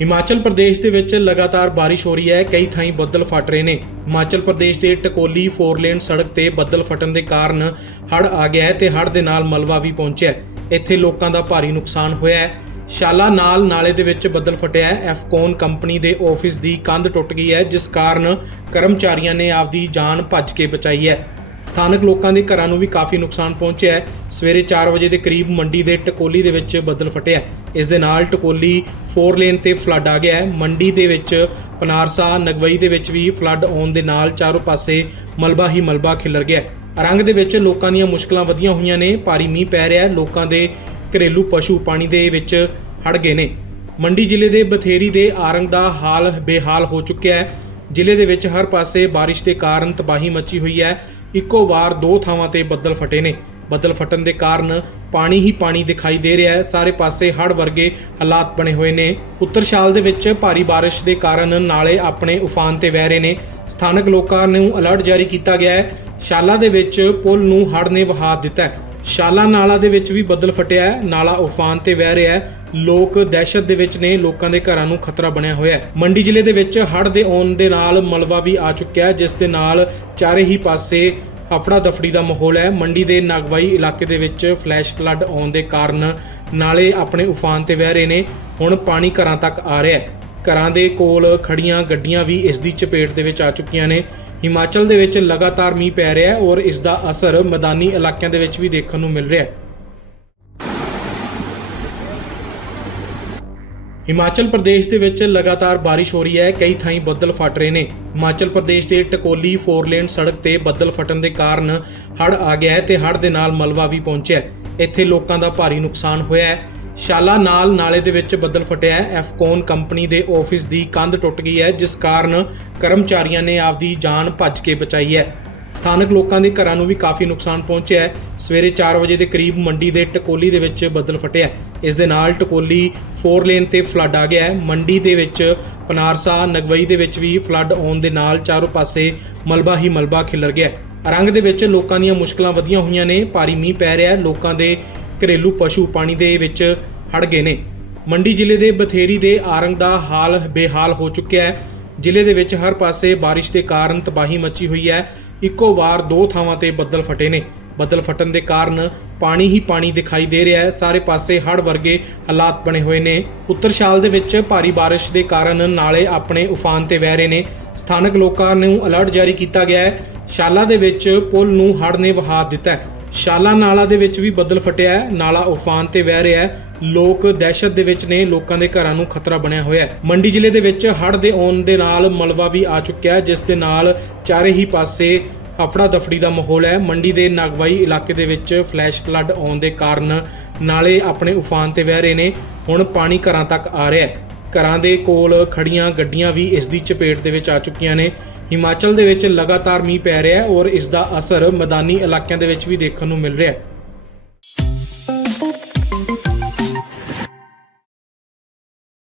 ਹਿਮਾਚਲ ਪ੍ਰਦੇਸ਼ ਦੇ ਵਿੱਚ ਲਗਾਤਾਰ ਬਾਰਿਸ਼ ਹੋ ਰਹੀ ਹੈ। ਕਈ ਥਾਈਂ ਬੱਦਲ ਫਟ ਰਹੇ ਨੇ। ਹਿਮਾਚਲ ਪ੍ਰਦੇਸ਼ ਦੇ ਟਕੋਲੀ 4 ਲੇਨ ਸੜਕ ਤੇ ਬੱਦਲ ਫਟਣ ਦੇ ਕਾਰਨ ਹੜ੍ਹ ਆ ਗਿਆ ਹੈ ਤੇ ਹੜ੍ਹ ਦੇ ਨਾਲ ਮਲਬਾ ਵੀ ਪਹੁੰਚਿਆ ਹੈ। ਇੱਥੇ ਲੋਕਾਂ ਦਾ ਭਾਰੀ ਨੁਕਸਾਨ ਹੋਇਆ ਹੈ। ਸ਼ਾਲਾ ਨਾਲ ਨਾਲੇ ਦੇ ਵਿੱਚ ਬੱਦਲ ਫਟਿਆ ਹੈ। ਐਫਕੋਨ ਕੰਪਨੀ ਦੇ ਆਫਿਸ ਦੀ ਕੰਧ ਟੁੱਟ ਗਈ ਹੈ, ਜਿਸ ਕਾਰਨ ਕਰਮਚਾਰੀਆਂ ਨੇ ਆਪਦੀ ਜਾਨ ਭੱਜ ਕੇ ਬਚਾਈ ਹੈ। ਸਥਾਨਕ ਲੋਕਾਂ ਦੇ ਘਰਾਂ ਨੂੰ ਵੀ ਕਾਫੀ ਨੁਕਸਾਨ ਪਹੁੰਚਿਆ ਹੈ। ਸਵੇਰੇ 4 ਵਜੇ ਦੇ ਕਰੀਬ ਮੰਡੀ ਦੇ ਟਕੋਲੀ ਦੇ ਵਿੱਚ ਬੱਦਲ ਫਟਿਆ ਇਸ ਦੇ ਨਾਲ ਟਕੋਲੀ 4 ਲੇਨ ਤੇ ਫਲੱਡ ਆ ਗਿਆ ਹੈ। ਮੰਡੀ ਦੇ ਵਿੱਚ ਪਨਾਰਸਾ, ਨਗਵਈ ਦੇ ਵਿੱਚ ਵੀ ਫਲੱਡ ਆਉਣ ਦੇ ਨਾਲ ਚਾਰੋਂ ਪਾਸੇ ਮਲਬਾ ਹੀ ਮਲਬਾ ਖਿਲਰ ਗਿਆ ਹੈ। ਰੰਗ ਦੇ ਵਿੱਚ ਲੋਕਾਂ ਦੀਆਂ ਮੁਸ਼ਕਲਾਂ ਵਧੀਆਂ ਹੋਈਆਂ ਨੇ। ਭਾਰੀ ਮੀਂਹ ਪੈ ਰਿਹਾ ਹੈ। ਲੋਕਾਂ ਦੇ ਘਰੇਲੂ ਪਸ਼ੂ ਪਾਣੀ ਦੇ ਵਿੱਚ ਹੜ ਗਏ ਨੇ। ਮੰਡੀ ਜ਼ਿਲ੍ਹੇ ਦੇ ਬਥੇਰੀ ਦੇ ਆਰੰਗ ਦਾ ਹਾਲ ਬੇਹਾਲ ਹੋ ਚੁੱਕਿਆ ਹੈ। ਜ਼ਿਲ੍ਹੇ ਦੇ ਵਿੱਚ ਹਰ ਪਾਸੇ ਬਾਰਿਸ਼ ਦੇ ਕਾਰਨ ਤਬਾਹੀ ਮੱਚੀ ਹੋਈ ਹੈ। ਇੱਕੋ ਵਾਰ ਦੋ ਥਾਵਾਂ ਤੇ ਬੱਦਲ ਫਟੇ ਨੇ। ਬੱਦਲ ਫਟਣ ਦੇ ਕਾਰਨ ਪਾਣੀ ਹੀ ਪਾਣੀ ਦਿਖਾਈ ਦੇ ਰਿਹਾ ਹੈ। ਸਾਰੇ ਪਾਸੇ ਹੜ੍ਹ ਵਰਗੇ ਹਾਲਾਤ ਬਣੇ ਹੋਏ ਨੇ। ਉੱਤਰ ਸ਼ਾਲ ਦੇ ਵਿੱਚ ਭਾਰੀ ਬਾਰਿਸ਼ ਦੇ ਕਾਰਨ ਨਾਲੇ ਆਪਣੇ ਉਫਾਨ ਤੇ ਵਹਿ ਰਹੇ ਨੇ। ਸਥਾਨਕ ਲੋਕਾਂ ਨੂੰ ਅਲਰਟ ਜਾਰੀ ਕੀਤਾ ਗਿਆ ਹੈ। ਸ਼ਾਲਾ ਦੇ ਵਿੱਚ ਪੁਲ ਨੂੰ ਹੜ੍ਹ ਨੇ ਵਹਾ ਦਿੱਤਾ ਹੈ। ਸ਼ਾਲਾ ਨਾਲਾ ਦੇ ਵਿੱਚ ਵੀ ਬੱਦਲ ਫਟਿਆ ਹੈ, ਨਾਲਾ ਉਫਾਨ ਤੇ ਵਹਿ ਰਿਹਾ ਹੈ। ਲੋਕ ਦਹਿਸ਼ਤ ਦੇ ਵਿੱਚ ਨੇ, ਲੋਕਾਂ ਦੇ ਘਰਾਂ ਨੂੰ ਖਤਰਾ ਬਣਿਆ ਹੋਇਆ ਹੈ। ਮੰਡੀ ਜ਼ਿਲ੍ਹੇ ਦੇ ਵਿੱਚ ਹੜ੍ਹ ਦੇ ਆਉਣ ਦੇ ਨਾਲ ਮਲਵਾ ਵੀ ਆ ਚੁੱਕਿਆ ਹੈ, ਜਿਸ ਦੇ ਨਾਲ ਚਾਰੇ ਹੀ ਪਾਸੇ ਹਫੜਾ ਦਫੜੀ ਦਾ ਮਾਹੌਲ ਹੈ। ਮੰਡੀ ਦੇ ਨਾਗਵਾਈ ਇਲਾਕੇ ਦੇ ਵਿੱਚ ਫਲੈਸ਼ ਫਲੱਡ ਆਉਣ ਦੇ ਕਾਰਨ ਨਾਲੇ ਆਪਣੇ ਉਫਾਨ ਤੇ ਵਹਿ ਰਹੇ ਨੇ। ਹੁਣ ਪਾਣੀ ਘਰਾਂ ਤੱਕ ਆ ਰਿਹਾ ਹੈ। ਘਰਾਂ ਦੇ ਕੋਲ ਖੜੀਆਂ ਗੱਡੀਆਂ ਵੀ ਇਸ ਦੀ ਚਪੇਟ ਦੇ ਵਿੱਚ ਆ ਚੁੱਕੀਆਂ ਨੇ। ਹਿਮਾਚਲ ਦੇ ਵਿੱਚ ਲਗਾਤਾਰ ਮੀਂਹ ਪੈ ਰਿਹਾ ਹੈ ਔਰ ਇਸ ਦਾ ਅਸਰ ਮੈਦਾਨੀ ਇਲਾਕਿਆਂ ਦੇ ਵਿੱਚ ਵੀ ਦੇਖਣ ਨੂੰ ਮਿਲ ਰਿਹਾ ਹੈ। ਹਿਮਾਚਲ ਪ੍ਰਦੇਸ਼ ਦੇ ਵਿੱਚ ਲਗਾਤਾਰ ਬਾਰਿਸ਼ ਹੋ ਰਹੀ ਹੈ। ਕਈ ਥਾਈਂ ਬੱਦਲ ਫਟ ਰਹੇ ਨੇ। ਹਿਮਾਚਲ ਪ੍ਰਦੇਸ਼ ਦੇ ਟਕੋਲੀ 4 ਲੇਨ ਸੜਕ ਤੇ ਬੱਦਲ ਫਟਣ ਦੇ ਕਾਰਨ ਹੜ੍ਹ ਆ ਗਿਆ ਹੈ ਤੇ ਹੜ੍ਹ ਦੇ ਨਾਲ ਮਲਬਾ ਵੀ ਪਹੁੰਚਿਆ ਹੈ। ਇੱਥੇ ਲੋਕਾਂ ਦਾ ਭਾਰੀ ਨੁਕਸਾਨ ਹੋਇਆ ਹੈ। ਸ਼ਾਲਾ ਨਾਲ ਨਾਲੇ ਦੇ ਵਿੱਚ ਬੱਦਲ ਫਟਿਆ ਹੈ। ਐਫਕੋਨ ਕੰਪਨੀ ਦੇ ਆਫਿਸ ਦੀ ਕੰਧ ਟੁੱਟ ਗਈ ਹੈ, ਜਿਸ ਕਾਰਨ ਕਰਮਚਾਰੀਆਂ ਨੇ ਆਪਦੀ ਜਾਨ ਭੱਜ ਕੇ ਬਚਾਈ ਹੈ। ਸਥਾਨਕ ਲੋਕਾਂ ਦੇ ਘਰਾਂ ਨੂੰ ਵੀ ਕਾਫੀ ਨੁਕਸਾਨ ਪਹੁੰਚਿਆ ਹੈ। ਸਵੇਰੇ 4 ਵਜੇ ਦੇ ਕਰੀਬ ਮੰਡੀ ਦੇ ਟਕੋਲੀ ਦੇ ਵਿੱਚ ਬੱਦਲ ਫਟਿਆ ਇਸ ਦੇ ਨਾਲ ਟਕੋਲੀ 4 ਲੇਨ ਤੇ ਫਲੱਡ ਆ ਗਿਆ ਹੈ। ਮੰਡੀ ਦੇ ਵਿੱਚ ਪਨਾਰਸਾ ਨਗਵਈ ਦੇ ਵਿੱਚ ਵੀ ਫਲੱਡ ਆਉਣ ਦੇ ਨਾਲ ਚਾਰੋਂ ਪਾਸੇ ਮਲਬਾ ਹੀ ਮਲਬਾ ਖਿਲਰ ਗਿਆ ਹੈ। ਰੰਗ ਦੇ ਵਿੱਚ ਲੋਕਾਂ ਦੀਆਂ ਮੁਸ਼ਕਲਾਂ ਵਧੀਆਂ ਹੋਈਆਂ ਨੇ। ਭਾਰੀ ਮੀਂਹ ਪੈ ਰਿਹਾ ਹੈ। ਲੋਕਾਂ ਦੇ ਘਰੇਲੂ ਪਸ਼ੂ ਪਾਣੀ ਦੇ ਵਿੱਚ ਹੜ ਗਏ ਨੇ। ਮੰਡੀ ਜ਼ਿਲ੍ਹੇ ਦੇ ਬਥੇਰੀ ਦੇ ਆਰੰਗ ਦਾ ਹਾਲ ਬੇਹਾਲ ਹੋ ਚੁੱਕਿਆ ਹੈ। ਜ਼ਿਲ੍ਹੇ ਦੇ ਵਿੱਚ ਹਰ ਪਾਸੇ ਬਾਰਿਸ਼ ਦੇ ਕਾਰਨ ਤਬਾਹੀ ਮੱਚੀ ਹੋਈ ਹੈ। ਇੱਕੋ ਵਾਰ ਦੋ ਥਾਵਾਂ ਤੇ ਬੱਦਲ ਫਟੇ ਨੇ। ਬੱਦਲ ਫਟਣ ਦੇ ਕਾਰਨ ਪਾਣੀ ਹੀ ਪਾਣੀ ਦਿਖਾਈ ਦੇ ਰਿਹਾ ਹੈ। ਸਾਰੇ ਪਾਸੇ ਹੜ੍ਹ ਵਰਗੇ ਹਾਲਾਤ ਬਣੇ ਹੋਏ ਨੇ। ਉੱਤਰ ਸ਼ਾਲ ਦੇ ਵਿੱਚ ਭਾਰੀ ਬਾਰਿਸ਼ ਦੇ ਕਾਰਨ ਨਾਲੇ ਆਪਣੇ ਉਫਾਨ ਤੇ ਵਹਿ ਰਹੇ ਨੇ। ਸਥਾਨਕ ਲੋਕਾਂ ਨੂੰ ਅਲਰਟ ਜਾਰੀ ਕੀਤਾ ਗਿਆ ਹੈ। ਸ਼ਾਲਾ ਦੇ ਵਿੱਚ ਪੁਲ ਨੂੰ ਹੜ੍ਹ ਨੇ ਵਹਾ ਦਿੱਤਾ ਹੈ। ਸ਼ਾਲਾ ਨਾਲਾ ਦੇ ਵਿੱਚ ਵੀ ਬੱਦਲ ਫਟਿਆ ਹੈ, ਨਾਲਾ ਉਫਾਨ ਤੇ ਵਹਿ ਰਿਹਾ ਹੈ। ਲੋਕ ਦਹਿਸ਼ਤ ਦੇ ਵਿੱਚ ਨੇ, ਲੋਕਾਂ ਦੇ ਘਰਾਂ ਨੂੰ ਖਤਰਾ ਬਣਿਆ ਹੋਇਆ ਹੈ। ਮੰਡੀ ਜ਼ਿਲ੍ਹੇ ਦੇ ਵਿੱਚ ਹੜ੍ਹ ਦੇ ਆਉਣ ਦੇ ਨਾਲ ਮਲਵਾ ਵੀ ਆ ਚੁੱਕਿਆ ਹੈ, ਜਿਸ ਦੇ ਨਾਲ ਚਾਰੇ ਹੀ ਪਾਸੇ ਹਫੜਾ ਦਫੜੀ ਦਾ ਮਾਹੌਲ ਹੈ। ਮੰਡੀ ਦੇ ਨਾਗਵਾਈ ਇਲਾਕੇ ਦੇ ਵਿੱਚ ਫਲੈਸ਼ ਫਲੱਡ ਆਉਣ ਦੇ ਕਾਰਨ ਨਾਲੇ ਆਪਣੇ ਉਫਾਨ ਤੇ ਵਹਿ ਰਹੇ ਨੇ। ਹੁਣ ਪਾਣੀ ਘਰਾਂ ਤੱਕ ਆ ਰਿਹਾ ਹੈ। ਘਰਾਂ ਦੇ ਕੋਲ ਖੜੀਆਂ ਗੱਡੀਆਂ ਵੀ ਇਸ ਦੀ ਚਪੇਟ ਦੇ ਵਿੱਚ ਆ ਚੁੱਕੀਆਂ ਨੇ। ਹਿਮਾਚਲ ਦੇ ਵਿੱਚ ਲਗਾਤਾਰ ਮੀਂਹ ਪੈ ਰਿਹਾ ਹੈ ਔਰ ਇਸ ਦਾ ਅਸਰ ਮੈਦਾਨੀ ਇਲਾਕਿਆਂ ਦੇ ਵਿੱਚ ਵੀ ਦੇਖਣ ਨੂੰ ਮਿਲ ਰਿਹਾ ਹੈ।